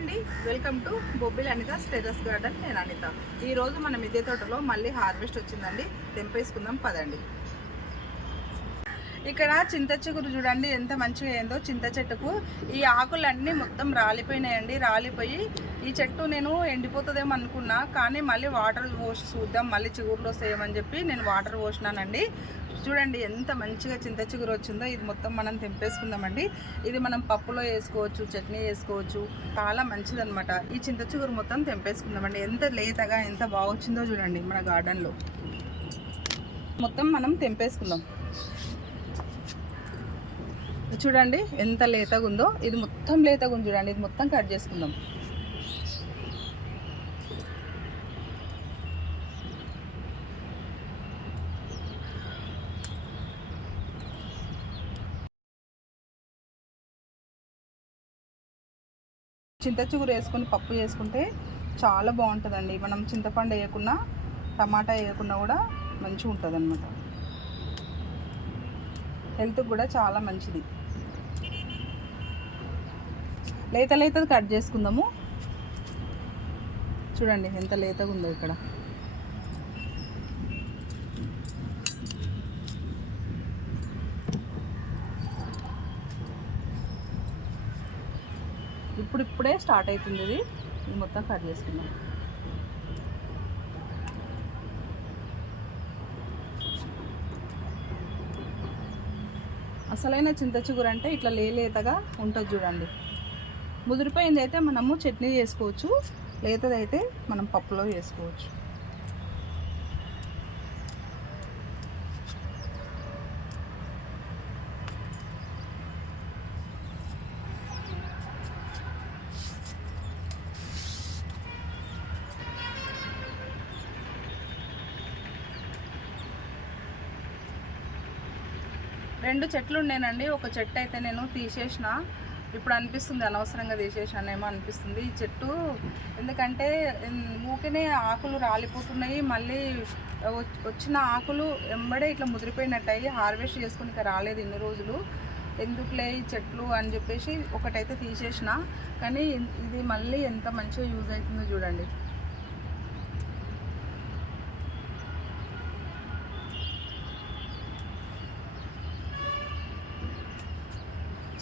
అండి. Welcome to Bobbili Anitha terrace garden నేను అనిత. ఈరోజు మన మిద్దె తోటలో మళ్ళీ హార్వెస్ట్ వచ్చిందండి. తెంపేసుకుందాం పదండి. ఇక్కడ చింత చిగురు చూడండి ఎంత మంచిగా అయిందో చింత చెట్టుకు. ఈ ఆకులన్నీ మొత్తం రాలిపోయినాయండి రాలిపోయి ఈ చెట్టు నేను ఎండిపోతుందేమో అనుకున్నా కానీ మళ్ళీ వాటర్ పోసి చూద్దాం మళ్ళీ చిగురులో వస్తాయేమని చెప్పి నేను వాటర్ పోసినానండి. చూడండి ఎంత మంచిగా చింత చిగురు వచ్చిందో ఇది మొత్తం మనం తెంపేసుకుందామండి. ఇది మనం పప్పులో వేసుకోవచ్చు చట్నీ వేసుకోవచ్చు చాలా మంచిదన్నమాట. ఈ చింత చిగురు మొత్తం తెంపేసుకుందామండి. ఎంత లేతగా ఎంత బాగా వచ్చిందో చూడండి మన గార్డెన్లో. మొత్తం మనం తెంపేసుకుందాం. చూడండి ఎంత లేతగా ఉందో. ఇది మొత్తం లేతగా ఉంది చూడండి. ఇది మొత్తం కట్ చేసుకుందాం. చింతచిగురు వేసుకొని పప్పు చేసుకుంటే చాలా బాగుంటుందండి. మనం చింతపండు వేయకున్నా టమాటా వేయకుండా కూడా మంచిగా ఉంటుంది అనమాట హెల్త్కి కూడా చాలా మంచిది. లేత లేతది కట్ చేసుకుందాము. చూడండి ఎంత లేతగా ఉందో ఇక్కడ. ఇప్పుడు ఇప్పుడే స్టార్ట్ అవుతుంది ఇది. ఇది మొత్తం కట్ చేసుకుందాం. అసలైన చింత చిగురు అంటే ఇట్లా లేలేతగా ఉంటుంది చూడండి. ముదిరిపోయింది అయితే మనము చట్నీ చేసుకోవచ్చు లేతదైతే మనం పప్పులో చేసుకోవచ్చు. రెండు చెట్లు ఉండేనండి ఒక చెట్టు అయితే నేను తీసేసిన. ఇప్పుడు అనిపిస్తుంది అనవసరంగా తీసేసానేమో అనిపిస్తుంది. ఈ చెట్టు ఎందుకంటే ఊకనే ఆకులు రాలిపోతున్నాయి. మళ్ళీ వచ్చిన ఆకులు ఎంబడే ఇట్లా ముదిరిపోయినట్టయి. హార్వెస్ట్ చేసుకుని రాలేదు ఇన్ని రోజులు. ఎందుకులే ఈ చెట్లు అని చెప్పేసి ఒకటైతే తీసేసిన. కానీ ఇది మళ్ళీ ఎంత మంచిగా యూజ్ అవుతుందో చూడండి.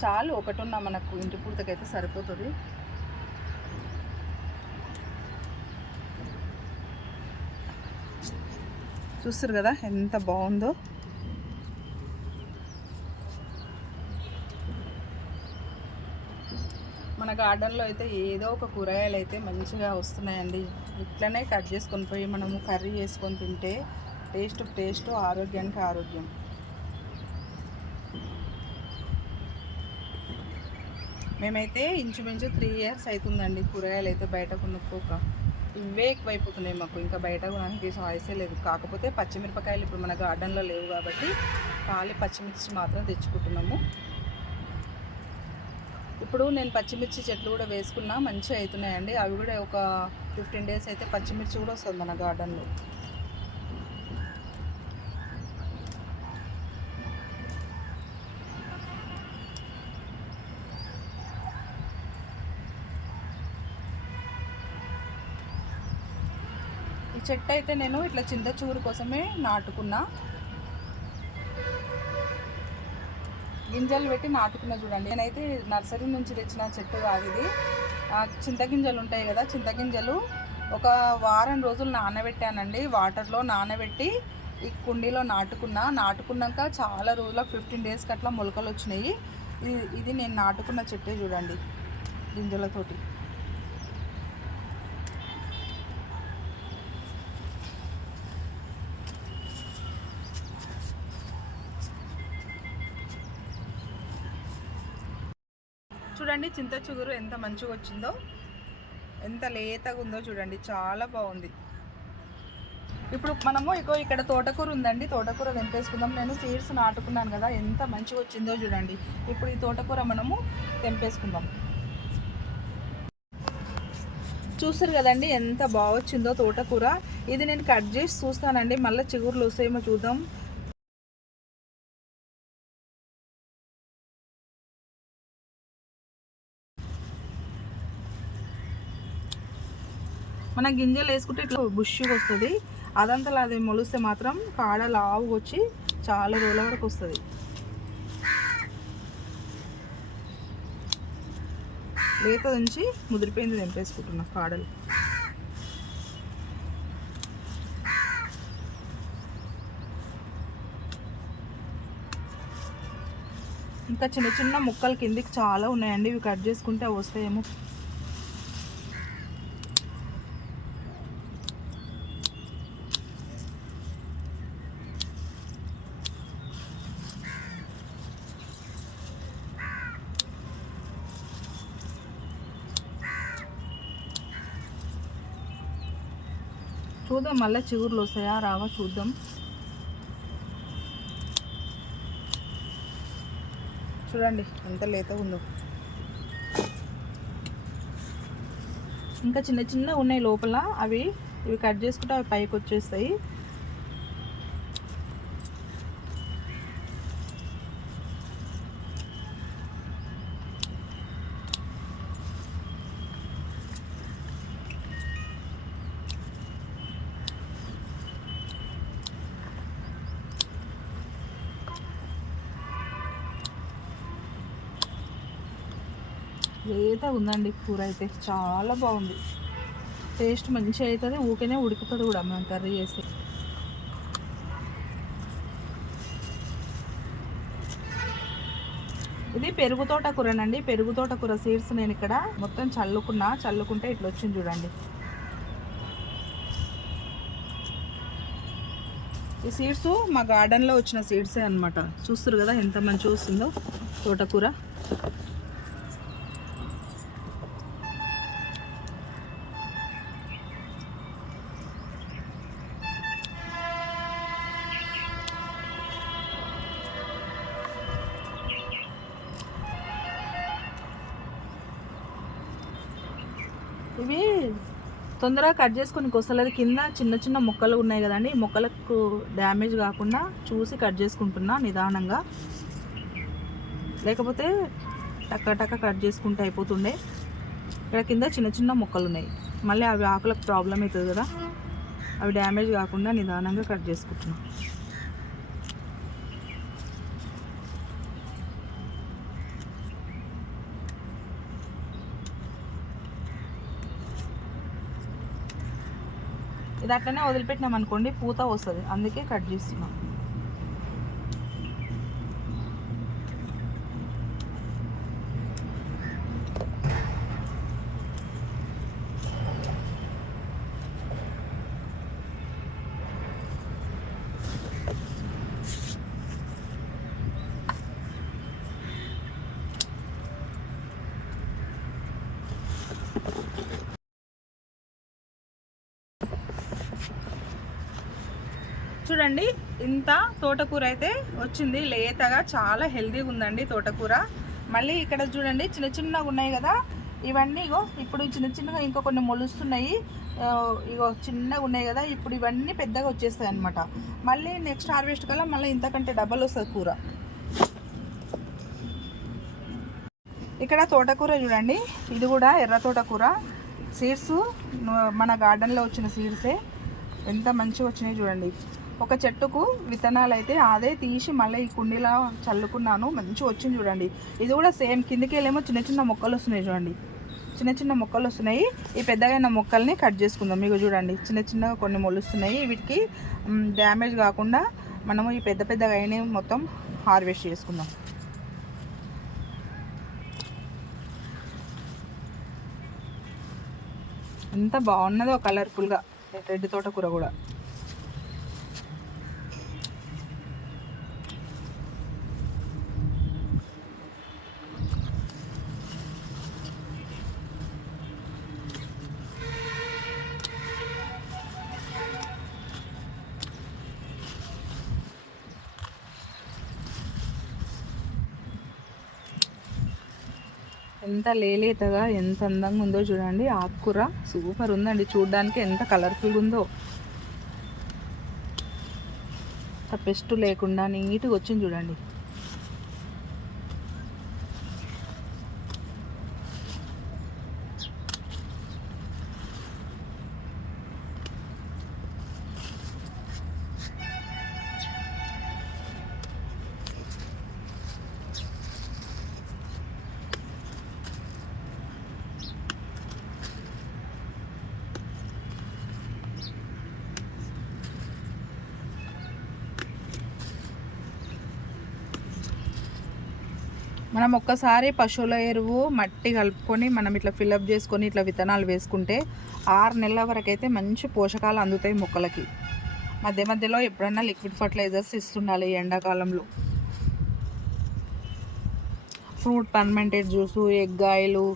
చాలు ఒకటి ఉన్న మనకు ఇంటి పూర్తకైతే సరిపోతుంది. చూస్తారు కదా ఎంత బాగుందో? మన గార్డెన్లో అయితే ఏదో ఒక కూరగాయలు అయితే మంచిగా వస్తున్నాయండి. ఇట్లనే కట్ చేసుకొని పోయి మనము కర్రీ చేసుకొని తింటే టేస్ట్ టేస్ట్ ఆరోగ్యానికి ఆరోగ్యం. మేమైతే ఇంచుమించు త్రీ ఇయర్స్ అవుతుందండి కూరగాయలు అయితే బయట కొనుక్కోక. ఇవే ఎక్కువైపోతున్నాయి మాకు. ఇంకా బయట కొనడానికి చాయిసే లేదు. కాకపోతే పచ్చిమిరపకాయలు ఇప్పుడు మన గార్డెన్లో లేవు కాబట్టి ఖాళీ పచ్చిమిర్చి మాత్రం తెచ్చుకుంటున్నాము. ఇప్పుడు నేను పచ్చిమిర్చి చెట్లు కూడా వేసుకున్నా మంచిగా అవుతున్నాయండి అవి కూడా ఒక ఫిఫ్టీన్ డేస్ అయితే పచ్చిమిర్చి కూడా వస్తుంది మన గార్డెన్లో చెట్టు అయితే నేను ఇట్లా చింత చూరు కోసమే నాటుకున్నా. గింజలు పెట్టి నాటుకున్నా చూడండి. నేనైతే నర్సరీ నుంచి తెచ్చిన చెట్టు కాదు ఇది. చింతగింజలు ఉంటాయి కదా చింతగింజలు ఒక వారం రోజులు నానబెట్టానండి. వాటర్లో నానబెట్టి ఈ కుండీలో నాటుకున్నా. నాటుకున్నాక చాలా రోజుల ఫిఫ్టీన్ డేస్కి అట్లా మొలకలు వచ్చినాయి. ఇది ఇది నేను నాటుకున్న చెట్టే చూడండి గింజలతోటి. చూడండి చింత చిగురు ఎంత మంచిగా వచ్చిందో ఎంత లేతగా ఉందో చూడండి చాలా బాగుంది. ఇప్పుడు మనము ఇగో ఇక్కడ తోటకూర ఉందండి తోటకూర తెంపేసుకుందాం. నేను సీడ్స్ నాటుకున్నాను కదా ఎంత మంచిగా వచ్చిందో చూడండి. ఇప్పుడు ఈ తోటకూర మనము తెంపేసుకుందాం. చూస్తారు కదండి ఎంత బాగా వచ్చిందో తోటకూర. ఇది నేను కట్ చేసి చూస్తానండి మళ్ళీ చిగురులు వస్తాయేమో చూద్దాం. మన గింజలు వేసుకుంటే ఇట్లా బుష్గా వస్తుంది. అదంతా అది మొలిస్తే మాత్రం కాడ లావుగా వచ్చి చాలా రోజుల వరకు వస్తుంది. లేత నుంచి ముదిరిపోయింది తెంపేసుకుంటున్నా కాడలు. ఇంకా చిన్న చిన్న ముక్కలు కిందికి చాలా ఉన్నాయండి. ఇవి కట్ చేసుకుంటే అవి వస్తాయేమో. చూద్దాం మళ్ళీ చిగురులు వస్తాయా రావా చూద్దాం. చూడండి ఎంత లేత ఉందో. ఇంకా చిన్న చిన్న ఉన్నాయి లోపల అవి. ఇవి కట్ చేసుకుంటే అవి పైకి వచ్చేస్తాయి. లేత ఉందండి కూర అయితే. చాలా బాగుంది. టేస్ట్ మంచిగా అవుతుంది ఊకనే ఉడుకుతుంది కూడా మనం కర్రీ చేస్తే. ఇది పెరుగు తోట కూరనండి పెరుగు తోట కూర సీడ్స్ నేను ఇక్కడ మొత్తం చల్లుకున్నా చల్లుకుంటే ఇట్లా వచ్చింది చూడండి. ఈ సీడ్స్ మా గార్డెన్లో వచ్చిన సీడ్సే అనమాట చూస్తారు కదా ఎంత మంచిగా వస్తుందో తోటకూర. ఇవి తొందరగా కట్ చేసుకొని కొసలది కింద చిన్న చిన్న మొక్కలు ఉన్నాయి కదండి మొక్కలకు డ్యామేజ్ కాకుండా చూసి కట్ చేసుకుంటున్నా నిదానంగా. లేకపోతే టక్క టక్క కట్ చేసుకుంటే అయిపోతుండే. ఇక్కడ కింద చిన్న చిన్న మొక్కలు ఉన్నాయి. మళ్ళీ అవి ఆకులకు ప్రాబ్లం అవుతుంది కదా అవి డ్యామేజ్ కాకుండా నిదానంగా కట్ చేసుకుంటున్నా. ఇది అట్లనే వదిలిపెట్టినాం అనుకోండి పూత వస్తుంది. అందుకే కట్ చేస్తున్నాం. చూడండి ఇంత తోటకూర అయితే వచ్చింది. లేతగా చాలా హెల్తీగా ఉందండి తోటకూర. మళ్ళీ ఇక్కడ చూడండి చిన్న చిన్నగా ఉన్నాయి కదా. ఇవన్నీ ఇగో ఇప్పుడు చిన్న చిన్నగా ఇంకా కొన్ని మొలుస్తున్నాయి. ఇగో చిన్నగా ఉన్నాయి కదా ఇప్పుడు ఇవన్నీ పెద్దగా వచ్చేస్తాయి అనమాట మళ్ళీ నెక్స్ట్ హార్వెస్ట్ కల్లా మళ్ళీ ఇంతకంటే డబల్ వస్తుంది కూర. ఇక్కడ తోటకూర చూడండి ఇది కూడా ఎర్ర తోటకూర. సీడ్స్ మన గార్డెన్లో వచ్చిన సీడ్సే ఎంత మంచిగా వచ్చినాయి చూడండి. ఒక చెట్టుకు విత్తనాలు అయితే అదే తీసి మళ్ళీ ఈ కుండీలో చల్లుకున్నాను. మంచిగా వచ్చింది చూడండి. ఇది కూడా సేమ్ కిందికి వెళ్ళేమో చిన్న చిన్న మొక్కలు వస్తున్నాయి చూడండి. చిన్న చిన్న మొక్కలు వస్తున్నాయి. ఈ పెద్దగైన మొక్కల్ని కట్ చేసుకుందాం. మీకు చూడండి. చిన్న చిన్నగా కొన్ని మొలుస్తున్నాయి వీటికి డ్యామేజ్ కాకుండా మనము ఈ పెద్ద పెద్దగా అయినవి మొత్తం హార్వెస్ట్ చేసుకుందాం. ఎంత బాగున్నదో కలర్ఫుల్గా. రెడ్ తోటకూర కూడా. ఎంత లేలేతగా ఎంత అందంగా ఉందో చూడండి. ఆకుకూర సూపర్ ఉందండి. చూడడానికి ఎంత కలర్ఫుల్గా ఉందో. పెస్ట్ లేకుండా నీట్గా వచ్చింది చూడండి. మనం ఒక్కసారి పశువుల ఎరువు మట్టి కలుపుకొని మనం ఇట్లా ఫిల్అప్ చేసుకొని ఇట్లా విత్తనాలు వేసుకుంటే ఆరు నెలల వరకు అయితే మంచి పోషకాలు అందుతాయి మొక్కలకి. మధ్య మధ్యలో ఎప్పుడన్నా లిక్విడ్ ఫర్టిలైజర్స్ ఇస్తుండాలి ఈ ఎండాకాలంలో. ఫ్రూట్ పర్మెంటెడ్ జ్యూసు ఎగ్గాయలు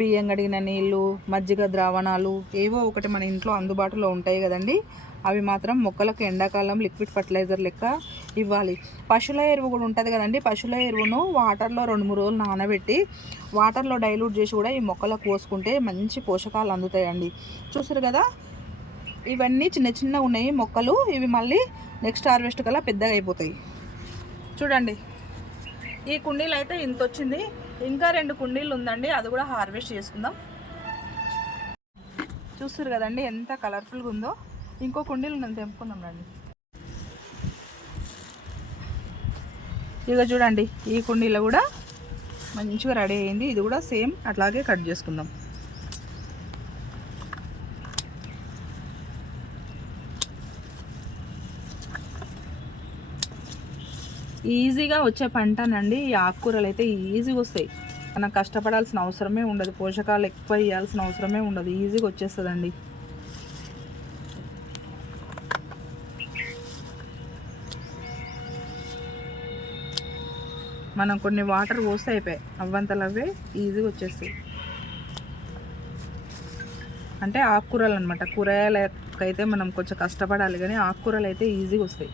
బియ్యం కడిగిన నీళ్ళు మజ్జిగ ద్రావణాలు ఏవో ఒకటి మన ఇంట్లో అందుబాటులో ఉంటాయి కదండి. అవి మాత్రం మొక్కలకు ఎండాకాలం లిక్విడ్ ఫర్టిలైజర్ లెక్క ఇవ్వాలి. పశువుల ఎరువు కూడా ఉంటుంది కదండి. పశువుల ఎరువును వాటర్లో రెండు మూడు రోజులు నానబెట్టి వాటర్లో డైల్యూట్ చేసి కూడా ఈ మొక్కలకు పోసుకుంటే మంచి పోషకాలు అందుతాయండి. చూసారు కదా? ఇవన్నీ చిన్న చిన్న ఉన్నాయి మొక్కలు. ఇవి మళ్ళీ నెక్స్ట్ హార్వెస్ట్ కల్లా పెద్దగా అయిపోతాయి. చూడండి. ఈ కుండీలు అయితే ఇంత వచ్చింది. ఇంకా రెండు కుండీలు ఉందండి. అది కూడా హార్వెస్ట్ చేసుకుందాం. చూస్తారు కదండి ఎంత కలర్ఫుల్గా ఉందో? ఇంకో కుండీలు నేను తెంపుకుందాం రండి. ఇక చూడండి ఈ కుండీలో కూడా మంచిగా రెడీ అయింది. ఇది కూడా సేమ్ అట్లాగే కట్ చేసుకుందాం. ఈజీగా వచ్చే పంటనండి ఈ ఆకుకూరలు అయితే ఈజీగా వస్తాయి. మనం కష్టపడాల్సిన అవసరమే ఉండదు పోషకాలు ఎక్కువ ఇవ్వాల్సిన అవసరమే ఉండదు ఈజీగా వచ్చేస్తుందండి. మనం కొన్ని వాటర్ పోస్తే అయిపోయాయి. అవ్వంతలు అవే ఈజీగా వచ్చేస్తాయి. అంటే ఆకుకూరలు అనమాట కూరగాయలకైతే మనం కొంచెం కష్టపడాలి కానీ ఆకుకూరలు అయితే ఈజీగా వస్తాయి.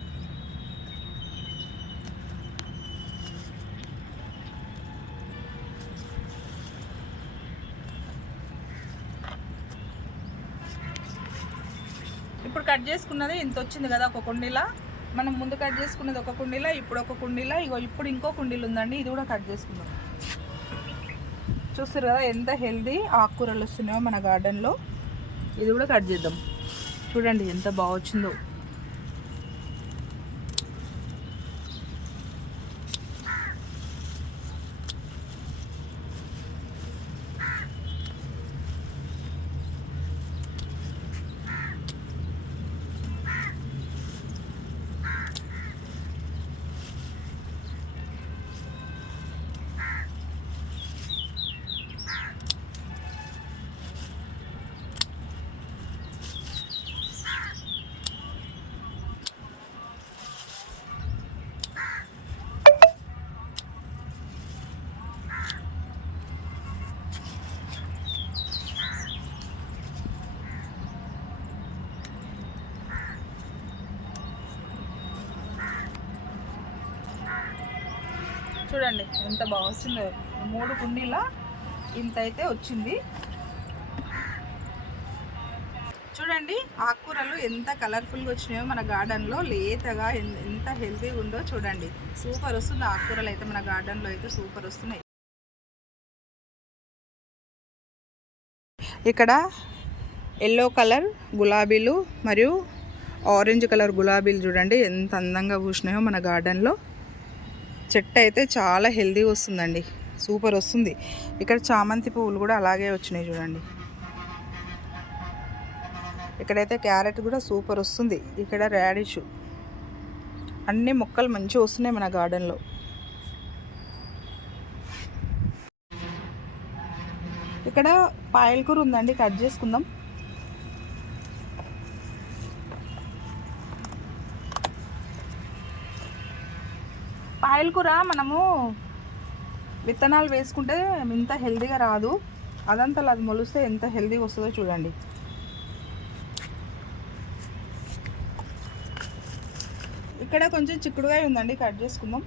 ఇప్పుడు కట్ చేసుకున్నది ఇంత వచ్చింది కదా ఒక కుండీలా? మనం ముందు కట్ చేసుకున్నది ఒక కుండీలా ఇప్పుడు ఒక కుండీలా ఇగో ఇప్పుడు ఇంకో కుండీలు ఉందండి ఇది కూడా కట్ చేసుకుందాం. చూస్తారు కదా ఎంత హెల్దీ ఆకుకూరలు వస్తున్నాయో మన గార్డెన్లో ఇది కూడా కట్ చేద్దాం. చూడండి ఎంత బాగా వచ్చిందో చూడండి ఎంత బాగా వచ్చిందో మూడు కుండీల ఇంత అయితే వచ్చింది. చూడండి ఆకుకూరలు ఎంత కలర్ఫుల్గా వచ్చినాయో మన గార్డెన్లో లేతగా ఎంత హెల్తీగా ఉందో చూడండి. సూపర్ వస్తుంది ఆకుకూరలు అయితే మన గార్డెన్లో అయితే సూపర్ వస్తున్నాయి. ఇక్కడ ఎల్లో కలర్ గులాబీలు మరియు ఆరెంజ్ కలర్ గులాబీలు చూడండి ఎంత అందంగా పూసినాయో మన గార్డెన్లో. చెట్టు అయితే చాలా హెల్దీ వస్తుందండి. సూపర్ వస్తుంది. ఇక్కడ చామంతి పువ్వులు కూడా అలాగే వచ్చినాయి చూడండి. ఇక్కడైతే క్యారెట్ కూడా సూపర్ వస్తుంది. ఇక్కడ రాడిష్. అన్ని మొక్కలు మంచిగా వస్తున్నాయి మన గార్డెన్లో. ఇక్కడ పాయలకూర ఉందండి. కట్ చేసుకుందాం. పాయలకూర మనము విత్తనాలు వేసుకుంటే ఇంత హెల్దీగా రాదు. అదంతా అది మొలిస్తే ఎంత హెల్దీ వస్తుందో చూడండి. ఇక్కడ కొంచెం చిక్కుడుగా ఉందండి కట్ చేసుకుందాం.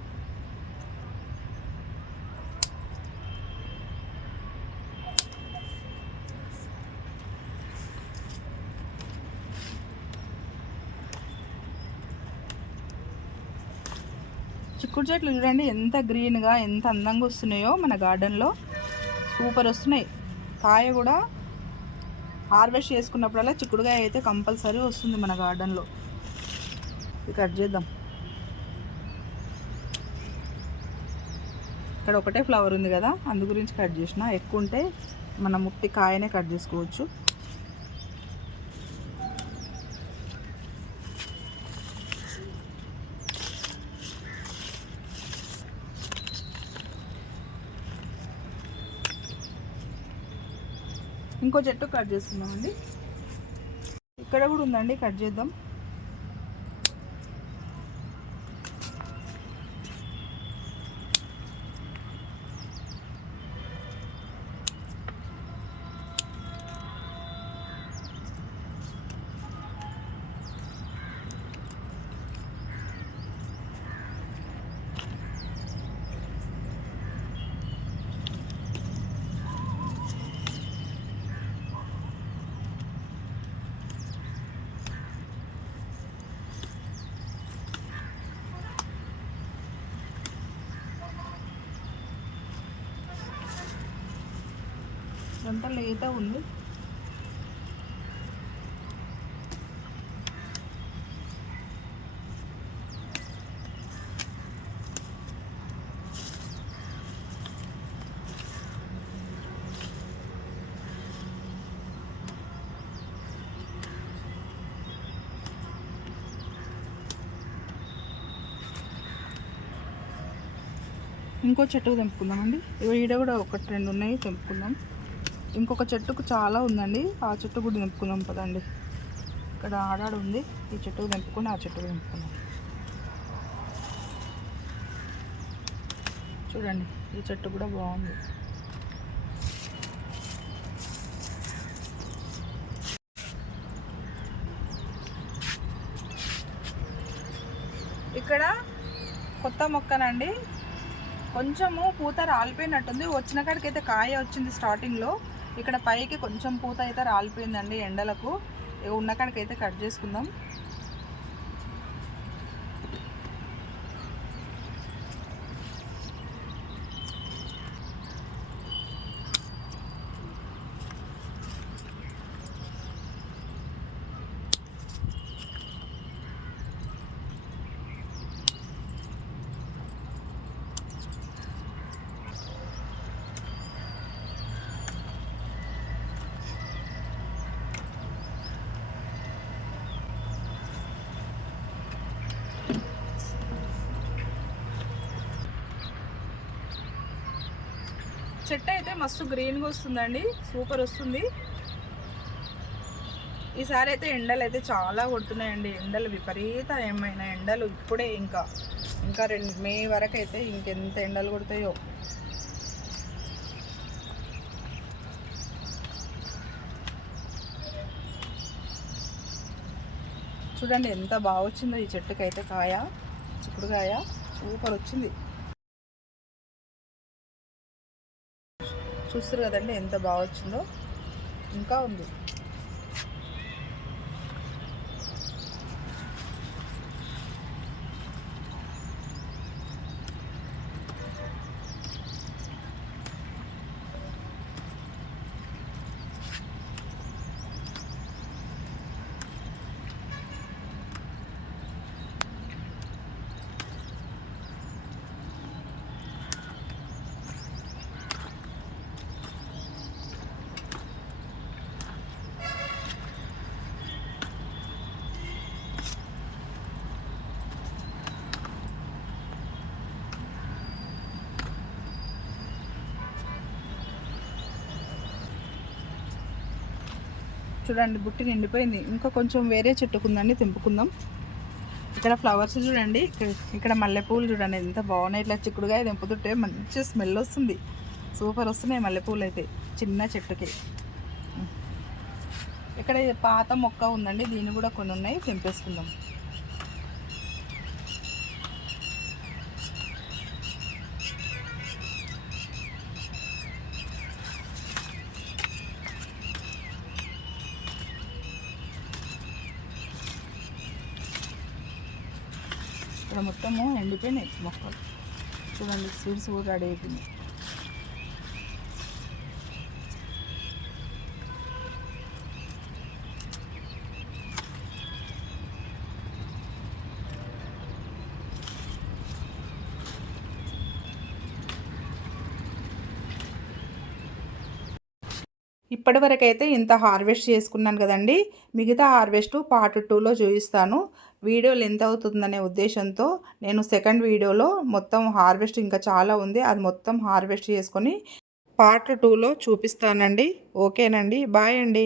చిక్కుడు చెట్లు చూడండి ఎంత గ్రీన్గా ఎంత అందంగా వస్తున్నాయో మన గార్డెన్లో. సూపర్ వస్తున్నాయి. కాయ కూడా హార్వెస్ట్ చేసుకున్నప్పుడల్లా చిక్కుడుగాయ అయితే కంపల్సరీ వస్తుంది మన గార్డెన్లో. ఇది కట్ చేద్దాం. ఇక్కడ ఒకటే ఫ్లవర్ ఉంది కదా అందు గురించి కట్ చేసిన. ఎక్కువ ఉంటే మనం ముట్టి కాయనే కట్ చేసుకోవచ్చు. ఇంకో చెట్టు కట్ చేస్తున్నామండి. ఇక్కడ కూడా ఉందండి కట్ చేద్దాం. ఇదంతా లేత ఉంది. ఇంకో చెట్టుకు తెంపుకుందామండి. ఇగో ఈడ కూడా ఒకటి రెండు ఉన్నాయి తెంపుకుందాం. ఇంకొక చెట్టుకు చాలా ఉందండి. ఆ చెట్టు కూడా నింపుకుందాం పదండి ఇక్కడ ఆడాడు ఉంది. ఈ చెట్టుకు నింపుకొని ఆ చెట్టుకు నింపుకుందాం చూడండి ఈ చెట్టు కూడా బాగుంది. ఇక్కడ కొత్త మొక్కనండి. కొంచెము పూత రాలిపోయినట్టుంది. వచ్చిన కాడికి అయితే కాయ వచ్చింది స్టార్టింగ్లో ఇక్కడ పైకి కొంచెం పూత అయితే రాలిపోయిందండి ఎండలకు. ఇక ఉన్న అయితే కట్ చేసుకుందాం చెట్టు అయితే మస్తు గ్రీన్గా వస్తుందండి. సూపర్ వస్తుంది. ఈసారి అయితే ఎండలు అయితే చాలా కొడుతున్నాయండి. ఎండలు విపరీతమైన ఎండలు ఇప్పుడే ఇంకా. ఇంకా రెండు మే వరకు అయితే ఇంకెంత ఎండలు కొడతాయో. చూడండి ఎంత బాగా వచ్చిందో ఈ చెట్టుకైతే కాయ చిక్కుడుకాయ. సూపర్ వచ్చింది. చూస్తారు కదండి ఎంత బాగా వచ్చిందో ఇంకా ఉంది. చూడండి బుట్టి నిండిపోయింది. ఇంకా కొంచెం వేరే చెట్టుకుందండి తెంపుకుందాం. ఇక్కడ ఫ్లవర్స్ చూడండి ఇక్కడ మల్లెపూలు చూడండి ఎంత బాగున్నాయి. ఇట్లా చిక్కుడుగా తెంపుతుంటే మంచి స్మెల్ వస్తుంది. సూపర్ వస్తున్నాయి మల్లెపూలు అయితే చిన్న చెట్టుకి. ఇక్కడ పాత మొక్క ఉందండి దీన్ని కూడా కొన్ని ఉన్నాయి తెంపేసుకుందాం. ఇక్కడ మొత్తము ఎండిపోయినాయి మొక్కలు. చూడండి సీడ్స్ కూడా రెడీ అయిపోయినాయి. ఇప్పటివరకైతే ఇంత హార్వెస్ట్ చేసుకున్నాను కదండి. మిగతా హార్వెస్ట్ పార్ట్ టూలో చూపిస్తాను. వీడియో లెంత్ అవుతుందనే ఉద్దేశంతో నేను సెకండ్ వీడియోలో మొత్తం హార్వెస్ట్ ఇంకా చాలా ఉంది. అది మొత్తం హార్వెస్ట్ చేసుకొని పార్ట్ టూలో చూపిస్తానండి. ఓకేనండి. బాయ్ అండి.